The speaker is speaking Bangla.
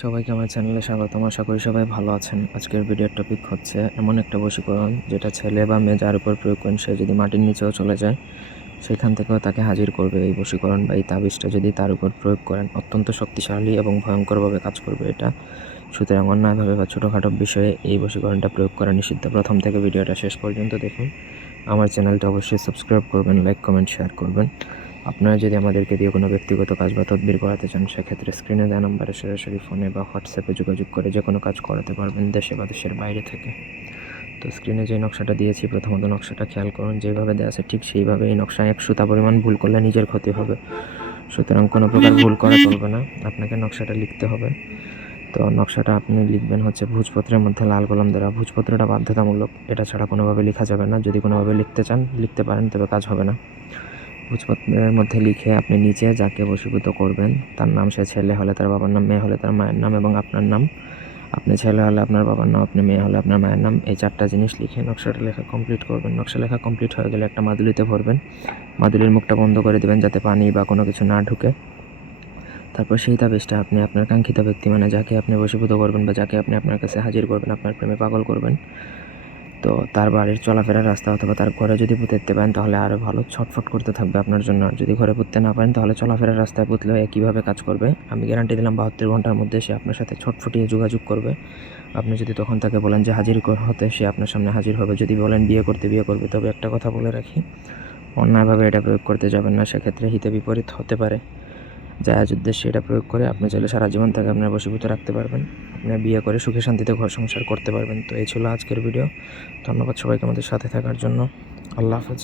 সবাইকে আমার চ্যানেলে স্বাগতম। আশা করি সবাই ভালো আছেন। আজকের ভিডিওর টপিক হচ্ছে এমন একটা বশীকরণ যেটা ছেলে বা মেয়ে যার উপর প্রয়োগ করেন সে যদি মাটির নিচেও চলে যায় সেখান থেকেও তাকে হাজির করবে এই বশীকরণ বা এই তাবিজটা যদি তার উপর প্রয়োগ করেন অত্যন্ত শক্তিশালী এবং ভয়ঙ্করভাবে কাজ করবে এটা। সুতরাং অন্যায়ভাবে বা ছোটোখাটো বিষয়ে এই বশীকরণটা প্রয়োগ করা নিষিদ্ধ। প্রথম থেকে ভিডিওটা শেষ পর্যন্ত দেখুন। আমার চ্যানেলটা অবশ্যই সাবস্ক্রাইব করবেন, লাইক কমেন্ট শেয়ার করবেন। আপনারা যদি আমাদেরকে দিয়ে কোনো ব্যক্তিগত কাজ বা তদবির করাতে চান সেক্ষেত্রে স্ক্রিনে দেওয়া নাম্বারে সরাসরি ফোনে বা হোয়াটসঅ্যাপে যোগাযোগ করে যে কোনো কাজ করাতে পারবেন দেশে বা দেশের বাইরে থেকে। তো স্ক্রিনে যে নকশাটা দিয়েছি প্রথমত নকশাটা খেয়াল করুন, যেভাবে দেওয়া আছে ঠিক সেইভাবে। এই নকশায় 1 সুতা পরিমাণ ভুল করলে নিজের ক্ষতি হবে, সুতরাং কোনো প্রকার ভুল করা চলবে না। আপনাকে নকশাটা লিখতে হবে। তো নকশাটা আপনি লিখবেন হচ্ছে ভোজপত্রের মধ্যে লাল কলম দ্বারা। ভোজপত্রটা বাধ্যতামূলক, এটা ছাড়া কোনোভাবে লেখা যাবে না। যদি কোনোভাবে লিখতে চান লিখতে পারেন, তবে কাজ হবে না। ভোজপত্রের মধ্যে লিখে আপনি নিচে যাকে বশীভূত করবেন তার নাম, সে ছেলে হলে তার বাবার নাম, মেয়ে হলে তার মায়ের নাম এবং আপনার নাম। আপনি ছেলে হলে আপনার বাবার নাম, আপনি মেয়ে হলে আপনার মায়ের নাম, এই 4টা জিনিস লিখে নকশাটা লেখা কমপ্লিট করবেন। নকশা লেখা কমপ্লিট হয়ে গেলে একটা মাদুলিতে ভরবেন। মাদুলির মুখটা বন্ধ করে দেবেন যাতে পানি বা কোনো কিছু না ঢুকে। তারপর সেই তাবিজটা আপনি আপনার কাঙ্ক্ষিত ব্যক্তি, মানে যাকে আপনি বশীভূত করবেন বা যাকে আপনি আপনার কাছে হাজির করবেন, আপনার প্রেমে পাগল করবেন, তো তার বাড়ির চলাফেরার রাস্তা অথবা তার ঘরে যদি পুঁতে দিতে পারেন তাহলে আরও ভালো, ছটফট করতে থাকবে আপনার জন্য। আর যদি ঘরে পুঁততে না পারেন তাহলে চলাফেরার রাস্তায় পুঁতলেও একইভাবে কাজ করবে। আমি গ্যারান্টি দিলাম 72 ঘন্টার মধ্যে সে আপনার সাথে ছটফটিয়ে যোগাযোগ করবে। আপনি যদি তখন তাকে বলেন যে হাজির হতে, সে আপনার সামনে হাজির হবে। যদি বলেন বিয়ে করতে, বিয়ে করবে। তবে একটা কথা বলে রাখি, অন্যায়ভাবে এটা প্রয়োগ করতে যাবেন না, সেক্ষেত্রে হিতে বিপরীত হতে পারে। জায়েজ উদ্দেশ্যে এটা প্রয়োগ করে আপনি চাইলে সারা জীবন তাকে আপনার বশীভূত রাখতে পারবেন। আপনি বিয়ে করে সুখে শান্তিতে ঘর সংসার করতে পারবেন। তো এই ছিল আজকের ভিডিও। ধন্যবাদ সবাইকে আমাদের সাথে থাকার জন্য। আল্লাহ হাফেজ।